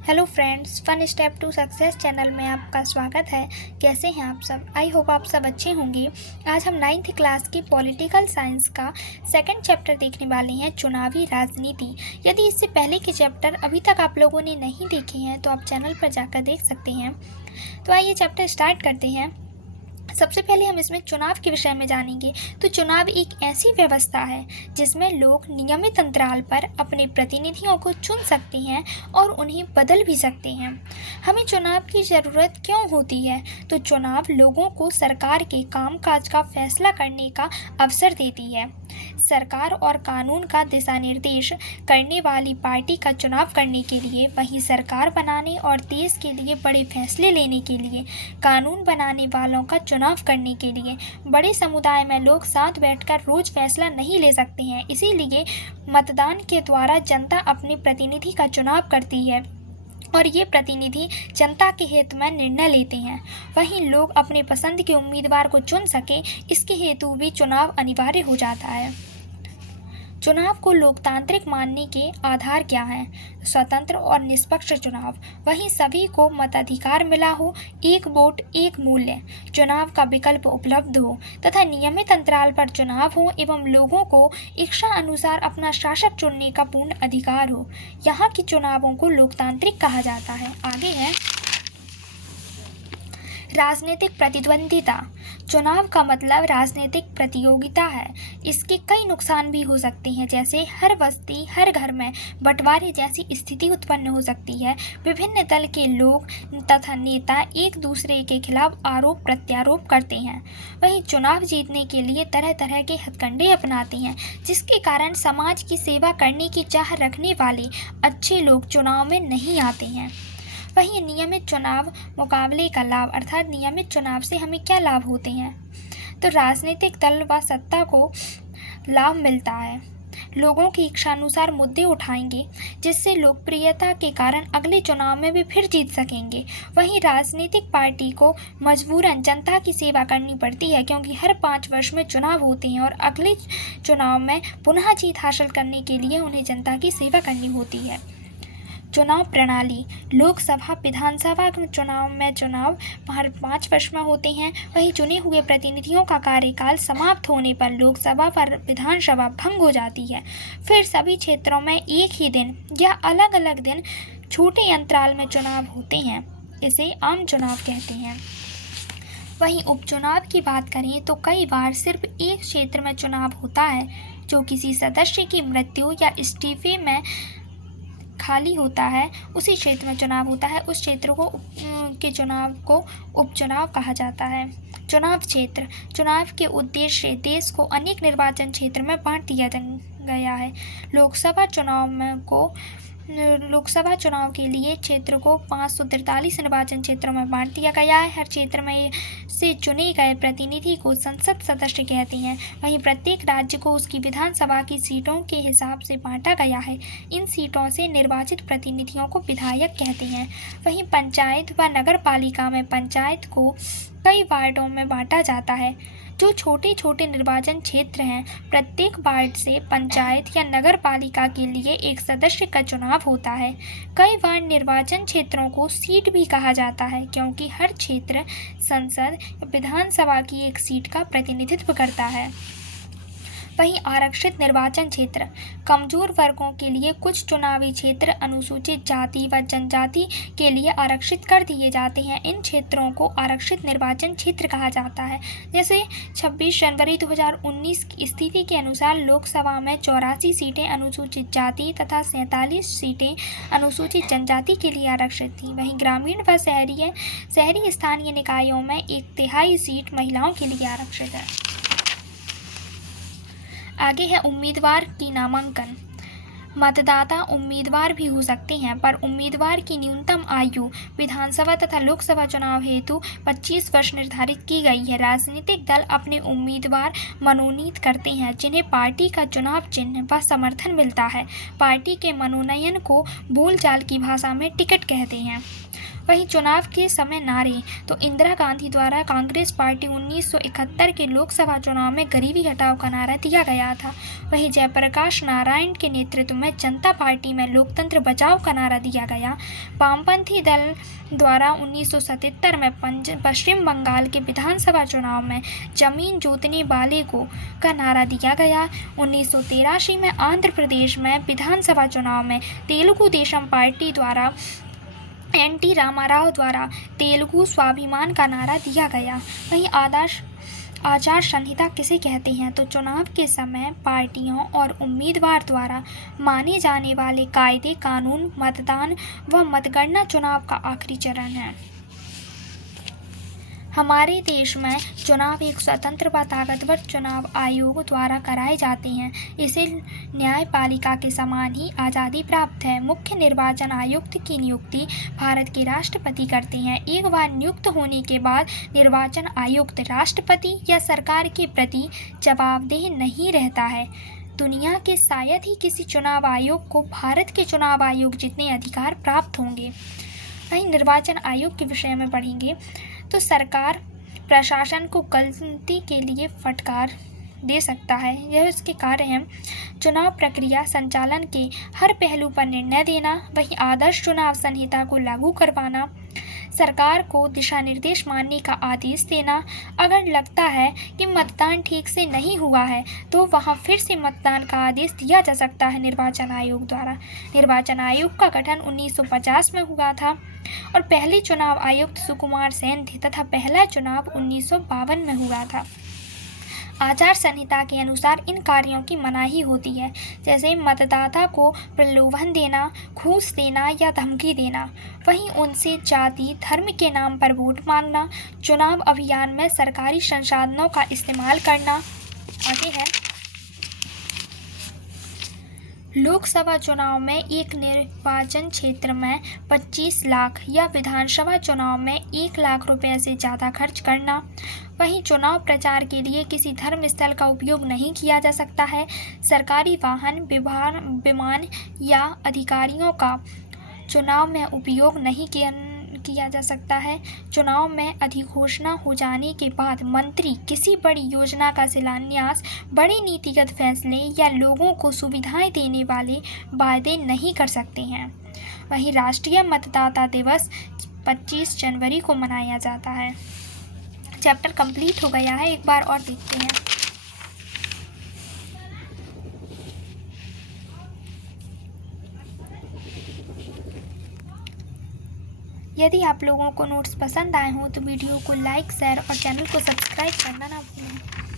Hello friends, fun step to success channel में आपका स्वागत है। कैसे हैं आप सब? आई होप आप सब अच्छे होंगे। आज हम 9th क्लास की पॉलिटिकल साइंस का सेकंड चैप्टर देखने वाले हैं, चुनावी राजनीति। यदि इससे पहले के चैप्टर अभी तक आप लोगों ने नहीं देखे हैं तो आप चैनल पर जाकर देख सकते हैं। तो आइए चैप्टर स्टार्ट करते हैं। सबसे पहले हम इसमें चुनाव के विषय में जानेंगे। तो चुनाव एक ऐसी व्यवस्था है जिसमें लोग नियमित अंतराल पर अपने प्रतिनिधियों को चुन सकते हैं और उन्हें बदल भी सकते हैं। हमें चुनाव की ज़रूरत क्यों होती है? तो चुनाव लोगों को सरकार के कामकाज का फैसला करने का अवसर देती है। सरकार और कानून का दिशा निर्देश करने वाली पार्टी का चुनाव करने के लिए, वहीं सरकार बनाने और देश के लिए बड़े फैसले लेने के लिए कानून बनाने वालों का चुनाव करने के लिए बड़े समुदाय में लोग साथ बैठकर रोज फैसला नहीं ले सकते हैं। इसीलिए मतदान के द्वारा जनता अपने प्रतिनिधि का चुनाव करती है और ये प्रतिनिधि जनता के हित में निर्णय लेते हैं। वहीं लोग अपने पसंद के उम्मीदवार को चुन सके, इसके हेतु भी चुनाव अनिवार्य हो जाता है। चुनाव को लोकतांत्रिक मानने के आधार क्या हैं? स्वतंत्र और निष्पक्ष चुनाव, वहीं सभी को मताधिकार मिला हो, एक वोट एक मूल्य, चुनाव का विकल्प उपलब्ध हो तथा नियमित अंतराल पर चुनाव हो एवं लोगों को इच्छा अनुसार अपना शासक चुनने का पूर्ण अधिकार हो। यहाँ के चुनावों को लोकतांत्रिक कहा जाता है। आगे है राजनीतिक प्रतिद्वंदिता। चुनाव का मतलब राजनीतिक प्रतियोगिता है। इसके कई नुकसान भी हो सकते हैं, जैसे हर बस्ती हर घर में बंटवारे जैसी स्थिति उत्पन्न हो सकती है। विभिन्न दल के लोग तथा नेता एक दूसरे के खिलाफ आरोप प्रत्यारोप करते हैं। वहीं चुनाव जीतने के लिए तरह तरह के हथकंडे अपनाते हैं, जिसके कारण समाज की सेवा करने की चाह रखने वाले अच्छे लोग चुनाव में नहीं आते हैं। वहीं नियमित चुनाव मुकाबले का लाभ, अर्थात नियमित चुनाव से हमें क्या लाभ होते हैं? तो राजनीतिक दल व सत्ता को लाभ मिलता है। लोगों की इच्छानुसार मुद्दे उठाएंगे, जिससे लोकप्रियता के कारण अगले चुनाव में भी फिर जीत सकेंगे। वहीं राजनीतिक पार्टी को मजबूरन जनता की सेवा करनी पड़ती है, क्योंकि हर 5 वर्ष में चुनाव होते हैं और अगले चुनाव में पुनः जीत हासिल करने के लिए उन्हें जनता की सेवा करनी होती है। चुनाव प्रणाली, लोकसभा विधानसभा चुनाव हर 5 वर्ष में होते हैं। वहीं चुने हुए प्रतिनिधियों का कार्यकाल समाप्त होने पर लोकसभा पर विधानसभा भंग हो जाती है। फिर सभी क्षेत्रों में एक ही दिन या अलग अलग दिन छोटे अंतराल में चुनाव होते हैं। इसे आम चुनाव कहते हैं। वहीं उपचुनाव की बात करें तो कई बार सिर्फ एक क्षेत्र में चुनाव होता है, जो किसी सदस्य की मृत्यु या इस्तीफे में खाली होता है, उसी क्षेत्र में चुनाव होता है। उस क्षेत्र के चुनाव को उपचुनाव कहा जाता है। चुनाव क्षेत्र, चुनाव के उद्देश्य देश को अनेक निर्वाचन क्षेत्र में बांट दिया गया है। लोकसभा चुनाव के लिए क्षेत्र को 543 निर्वाचन क्षेत्रों में बांट दिया गया है। हर क्षेत्र में से चुने गए प्रतिनिधि को संसद सदस्य कहते हैं। वहीं प्रत्येक राज्य को उसकी विधानसभा की सीटों के हिसाब से बांटा गया है। इन सीटों से निर्वाचित प्रतिनिधियों को विधायक कहते हैं। वहीं पंचायत व नगर पालिका में पंचायत को कई वार्डों में बांटा जाता है, जो छोटे छोटे निर्वाचन क्षेत्र हैं। प्रत्येक वार्ड से पंचायत या नगर पालिका के लिए एक सदस्य का चुनाव होता है। कई वार्ड निर्वाचन क्षेत्रों को सीट भी कहा जाता है, क्योंकि हर क्षेत्र संसद या विधानसभा की एक सीट का प्रतिनिधित्व करता है। वहीं आरक्षित निर्वाचन क्षेत्र, कमजोर वर्गों के लिए कुछ चुनावी क्षेत्र अनुसूचित जाति व जनजाति के लिए आरक्षित कर दिए जाते हैं। इन क्षेत्रों को आरक्षित निर्वाचन क्षेत्र कहा जाता है। जैसे 26 जनवरी 2019 की स्थिति के अनुसार लोकसभा में 84 सीटें अनुसूचित जाति तथा 47 सीटें अनुसूचित जनजाति के लिए आरक्षित थीं। वहीं ग्रामीण व शहरी स्थानीय निकायों में 1/3 सीट महिलाओं के लिए आरक्षित है। आगे है उम्मीदवार की नामांकन। मतदाता उम्मीदवार भी हो सकते हैं, पर उम्मीदवार की न्यूनतम आयु विधानसभा तथा लोकसभा चुनाव हेतु 25 वर्ष निर्धारित की गई है। राजनीतिक दल अपने उम्मीदवार मनोनीत करते हैं, जिन्हें पार्टी का चुनाव चिन्ह व समर्थन मिलता है। पार्टी के मनोनयन को बोलचाल की भाषा में टिकट कहते हैं। वहीं चुनाव के समय नारे तो इंदिरा गांधी द्वारा कांग्रेस पार्टी 1971 के लोकसभा चुनाव में गरीबी हटाओ का नारा दिया गया था। वहीं जयप्रकाश नारायण के नेतृत्व में जनता पार्टी में लोकतंत्र बचाओ का नारा दिया गया। वामपंथी दल द्वारा 1977 में पश्चिम बंगाल के विधानसभा चुनाव में जमीन जोतने वाले को का नारा दिया गया। 1983 में आंध्र प्रदेश में विधानसभा चुनाव में तेलुगु देशम पार्टी द्वारा एन.टी. रामाराव द्वारा तेलुगु स्वाभिमान का नारा दिया गया। वहीं आचार संहिता किसे कहते हैं तो चुनाव के समय पार्टियों और उम्मीदवार द्वारा माने जाने वाले कायदे कानून, मतदान व मतगणना चुनाव का आखिरी चरण है। हमारे देश में चुनाव एक स्वतंत्र व ताकतवर चुनाव आयोग द्वारा कराए जाते हैं। इसे न्यायपालिका के समान ही आज़ादी प्राप्त है। मुख्य निर्वाचन आयुक्त की नियुक्ति भारत के राष्ट्रपति करते हैं। एक बार नियुक्त होने के बाद निर्वाचन आयुक्त राष्ट्रपति या सरकार के प्रति जवाबदेह नहीं रहता है। दुनिया के शायद ही किसी चुनाव आयोग को भारत के चुनाव आयोग जितने अधिकार प्राप्त होंगे। वहीं निर्वाचन आयोग के विषय में पढ़ेंगे तो सरकार प्रशासन को गलती के लिए फटकार दे सकता है। यह इसके कार्य हैं चुनाव प्रक्रिया संचालन के हर पहलू पर निर्णय देना, वहीं आदर्श चुनाव संहिता को लागू करवाना, सरकार को दिशा निर्देश मानने का आदेश देना, अगर लगता है कि मतदान ठीक से नहीं हुआ है तो वहां फिर से मतदान का आदेश दिया जा सकता है निर्वाचन आयोग द्वारा। निर्वाचन आयोग का गठन 1950 में हुआ था और पहले चुनाव आयुक्त सुकुमार सेन थे तथा पहला चुनाव 1952 में हुआ था। आचार संहिता के अनुसार इन कार्यों की मनाही होती है, जैसे मतदाता को प्रलोभन देना, घूस देना या धमकी देना। वहीं उनसे जाति धर्म के नाम पर वोट मांगना, चुनाव अभियान में सरकारी संसाधनों का इस्तेमाल करना। आगे है लोकसभा चुनाव में एक निर्वाचन क्षेत्र में 25 लाख या विधानसभा चुनाव में 1 लाख रुपए से ज़्यादा खर्च करना। वहीं चुनाव प्रचार के लिए किसी धर्म स्थल का उपयोग नहीं किया जा सकता है। सरकारी वाहन, विमान या अधिकारियों का चुनाव में उपयोग नहीं किया जा सकता है। चुनाव में अधिघोषणा हो जाने के बाद मंत्री किसी बड़ी योजना का शिलान्यास, बड़े नीतिगत फैसले या लोगों को सुविधाएं देने वाले वायदे नहीं कर सकते हैं। वहीं राष्ट्रीय मतदाता दिवस 25 जनवरी को मनाया जाता है। चैप्टर कंप्लीट हो गया है, एक बार और देखते हैं। यदि आप लोगों को नोट्स पसंद आए हों तो वीडियो को लाइक, शेयर और चैनल को सब्सक्राइब करना ना भूलें।